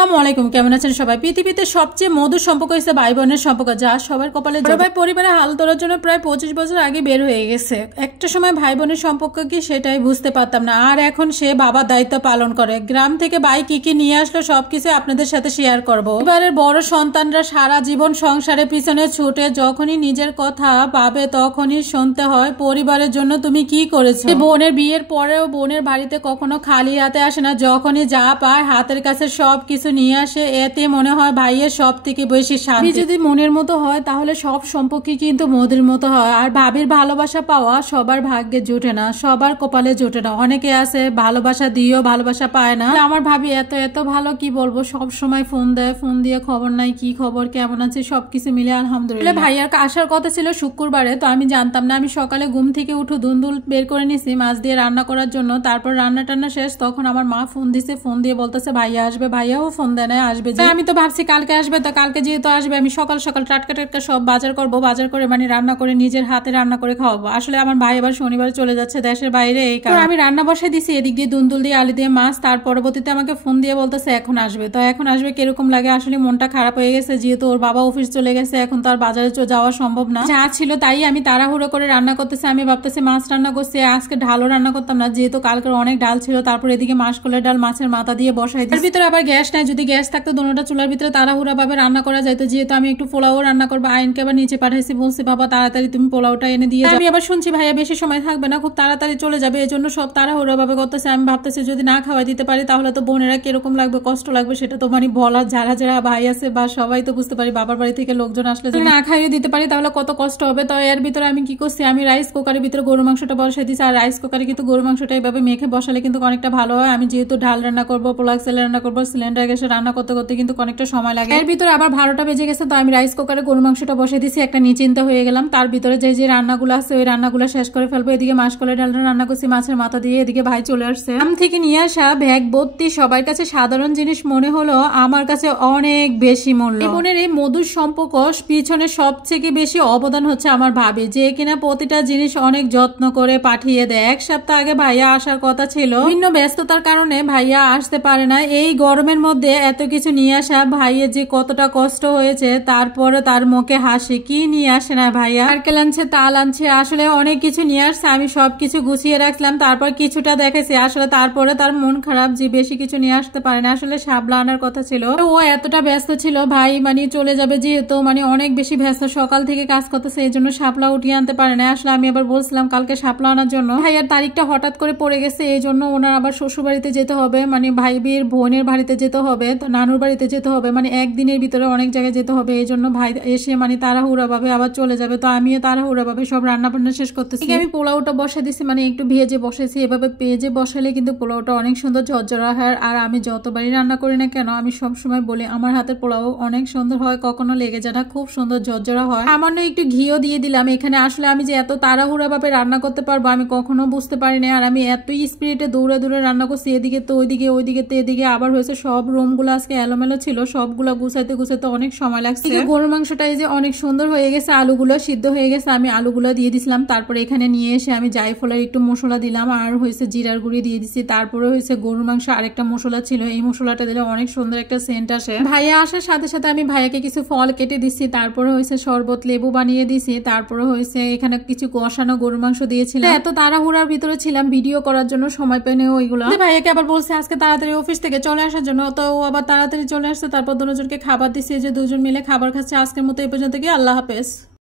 আসসালামু আলাইকুম, কেমন আছেন সবাই? পৃথিবীতে সবচেয়ে মধুর সম্পর্ক হচ্ছে ভাই বোনের সম্পর্ক, যা সবার কপালে জোটে। ভাই পরিবারে হাল ধরার জন্য প্রায় 25 বছর আগে বের হয়ে গেছে। একটা সময় ভাই বোনের সম্পর্ক কি সেটাই বুঝতে পারতাম না, আর এখন সে বাবার দায়িত্ব পালন করে। গ্রাম থেকে ভাই কি কি নিয়ে আসলো সবকিছু আপনাদের সাথে শেয়ার করব। পরিবারের বড় সন্তানরা সারা জীবন সংসারের পিছনে ছুটে, যখনই নিজের কথা ভাবে তখনই শুনতে হয় পরিবারের জন্য তুমি কি করেছো। বোনের বিয়ের পরেও বোনের বাড়িতে কখনো খালি হাতে আসে না, যখনই যা পায় হাতের কাছে সবকিছু নিয়ে আসে। এতে মনে হয় ভাইয়ের সব থেকে বেশি শান্তি। যদি মনের মতো হয় তাহলে সব সম্পর্কে কিন্তু মধুর মতো হয়। আর ভাবির ভালোবাসা পাওয়া সবার ভাগ্যে জোটে না, সবার কপালে জোটে না। অনেকে আছে ভালোবাসা দিয়েও ভালোবাসা পায় না। আমার ভাবি এত এত ভালো, কি বলবো, সব সময় ফোন দেয়, ফোন দিয়ে খবর নাই, কি খবর, কেমন আছে, সবকিছু মিলে আলহামদুলিল্লাহ। ভাইয়ার আসার কথা ছিল শুক্রবারে, তো আমি জানতাম না। আমি সকালে ঘুম থেকে উঠে দুন্দুল বের করে নিছি মাছ দিয়ে রান্না করার জন্য। তারপর রান্না টান্না শেষ, তখন আমার মা ফোন দিছে, ফোন দিয়ে বলতেছে ভাইয়া আসবে। ভাইয়াও ফোন দেয় না, আসবে। আমি তো ভাবছি কালকে আসবে, তো কালকে যেহেতু আসবে আমি সকাল সকাল টাটকা টাটকা সব বাজার করব, বাজার করে মানে রান্না করে নিজের হাতে রান্না করে খাওয়াবো। আসলে আমার ভাই এবার শনিবার চলে যাচ্ছে দেশের বাইরে, এই কারণে আমি রান্না বসাই দিছি এদিক দিয়ে দুন্দুল দিয়ে আলু দিয়ে মাছ। তার পরবর্তীতে আমাকে ফোন দিয়ে বলতেছে এখন আসবে। তো এখন আসবে কিরকম লাগে, আসলে মনটা খারাপ হয়ে গেছে, যেহেতু ওর বাবা অফিস চলে গেছে, এখন তো আর বাজারে যাওয়া সম্ভব না। যা ছিল তাই আমি তাড়াহুড়ো করে রান্না করতেছি। আমি ভাবতেছি মাছ রান্না করছি, আজকে ঢালও রান্না করতাম না, যেহেতু কালকের অনেক ডাল ছিল। তারপর এদিকে মাসকলের ডাল মাছের মাথা দিয়ে বসাই দিই। ভিতরে আবার গ্যাস নাই, যদি গ্যাস থাকতো দুটোটা চুলার ভিতরে তাড়াহুড়া ভাবে রান্না করা যাইতো। যেহেতু আমি একটু পোলাও রান্না করবো, আইনকে আবার নিচে পাঠাইছি, বলছি বাবা তাড়াতাড়ি তুমি পোলাওটা এনে দিয়ে। আমি আবার শুনছি ভাইয়া বেশি সময় থাকবে না, খুব তাড়াতাড়ি চলে যাবে, এই জন্য সব তাড়াহুড়া ভাবে করতেছে। আমি ভাবতেছি যদি না খাওয়াই দিতে পারি তাহলে তো বোনেরা কিরকম লাগবে, কষ্ট লাগবে, সেটা তো মানে বলার, যারা যারা ভাই আছে বা সবাই তো বুঝতে পারি। বাবার বাড়ি থেকে লোকজন আসলে যদি না খাইয়ে দিতে পারি তাহলে কত কষ্ট হবে। তো এর ভিতরে আমি কি করছি, আমি রাইস কুকারের ভিতরে গরু মাংসটা বসাই দিচ্ছি। আর রাইস কুকারে কিন্তু গরু মাংসটা এইভাবে মেখে বসালে কিন্তু অনেকটা ভালো হয়। আমি যেহেতু ঢাল রান্না করবো, পোলাও সেলে রান্না করবো, সিলিন্ডার গ্যাসে রান্না করতে করতে কিন্তু অনেকটা সময় লাগে। এর ভিতরে আবার 12টা বেজে গেছে, তো আমি রাইস কুকারে গরু মাংসটা বসে দিছি। একটা নিশ্চিন্তা হয়ে গেলাম, তার ভিতরে যে যে রান্নাগুলো আছে ওই রান্নাগুলো শেষ করে ফেলবো। এদিকে মাসকলের ডালটা রান্না করছি মাছের মাথা দিয়ে। এদিকে ভাই চলে আসছে আম থেকে নিয়ে আসা ব্যাগ ভর্তি, সবার কাছে সাধারণ জিনিস মনে হলো, আমার কাছে অনেক বেশি মূল্য। বোনের এই মধুর সম্পর্ক পিছনে সবথেকে বেশি অবদান হচ্ছে আমার ভাবি, যে কিনা প্রতিটা জিনিস অনেক যত্ন করে পাঠিয়ে দেয়। এক সপ্তাহ আগে ভাইয়া আসার কথা ছিল, ভিন্ন ব্যস্ততার কারণে ভাইয়া আসতে পারে না। এই গরমের মধ্যে এত কিছু নিয়ে আসা, ভাইয়ের যে কতটা কষ্ট হয়েছে, তারপরে তার মুখে হাসি। কি নিয়ে আসে না ভাইয়া, নারকেল আনছে, তাল আনছে, আসলে অনেক কিছু নিয়ে আসছে। আমি সবকিছু গুছিয়ে রাখলাম, তারপর কিছুটা দেখেছি। আসলে তারপরে তার মন খারাপ যে বেশি কিছু নিয়ে আসতে পারে না। আসলে শাপলা আনার কথা ছিল, ও এতটা ব্যস্ত ছিল, ভাই মানে চলে যাবে যেহেতু, মানে অনেক বেশি ব্যস্ত, সকাল থেকে কাজ করতেছে, এই জন্য শাপলা উঠিয়ে আনতে পারে না। আসলে আমি আবার বলছিলাম কালকে শাপলা আনার জন্য, ভাইয়ার তারিখটা হঠাৎ করে পড়ে গেছে, এই জন্য ওনার আবার শ্বশুর বাড়িতে যেতে হবে, মানে ভাই বিয়ের বোনের বাড়িতে যেতে হবে, তো নানুর বাড়িতে যেতে হবে, মানে একদিনের ভিতরে অনেক জায়গায় যেতে হবে। এই জন্য ভাই এসে মানে তাড়াহুড়া ভাবে আবার চলে যাবে। তো আমিও তাড়াহুড়া ভাবে সব রান্না বান্না শেষ করতেছি। আমি পোলাওটা বসে দিছি, মানে একটু ভেজে বসেছি। এভাবে পেঁজে বসালে কিন্তু পোলাওটা অনেক সুন্দর ঝরঝরা হয়। আর আমি যতবারই রান্না করি না কেন, আমি সব সময় বলি আমার হাতের পোলাও অনেক সুন্দর হয়, কখনো লেগে যায় না, খুব সুন্দর ঝরঝরা হয়। সামান্য একটু ঘিও দিয়ে দিলাম এখানে। আসলে আমি যে এত তাড়াহুড়া ভাবে রান্না করতে পারবো আমি কখনো বুঝতে পারি না। আর আমি এতই স্পিরিটে দৌড়ে দৌড়ে রান্না করছি, এদিকে তো ওইদিকে, ওইদিকে তো এদিকে। আবার হয়েছে সব রুম গুলো আজকে এলোমেলো ছিল, সবগুলো গুছাইতে গুছাইতে অনেক সময় লাগছে। গরুর মাংসটা এই যে অনেক সুন্দর হয়ে গেছে, আলুগুলো সিদ্ধ হয়ে গেছে, আমি আলুগুলো দিয়ে দিছিলাম। তারপরে এখানে নিয়ে এসে আমি জায়ফলের একটু মশলা দিলাম, আর হয়েছে জিরার গুঁড়ি দিয়ে দিছি। তারপরে হয়েছে গরুর মাংস আরেকটা মশলা ছিল, এই মশলাটা দিলে অনেক সুন্দর একটা সেন্ট আসে। ভাইয়া আসার সাথে সাথে আমি ভাইয়াকে কিছু ফল কেটে দিচ্ছি, তারপরে হয়েছে শরবত লেবু বানিয়ে দিছি। তারপরে হয়েছে এখানে কিছু কষানো গরুর মাংস দিয়েছিলাম। এত তাড়াহুড়ার ভিতরে ছিলাম ভিডিও করার জন্য, সময় পেনে ওইগুলো। ভাইয়াকে আবার বলছে আজকে তাড়াতাড়ি অফিস থেকে চলে আসার জন্য, তো ও আবার তাড়াতাড়ি চলে আসছে। তারপর দুজনকে খাবার দিচ্ছে, যে দুজন মিলে খাবার খাচ্ছে। আজকের মতো এই পর্যন্ত, কি আল্লাহ হাফেজ।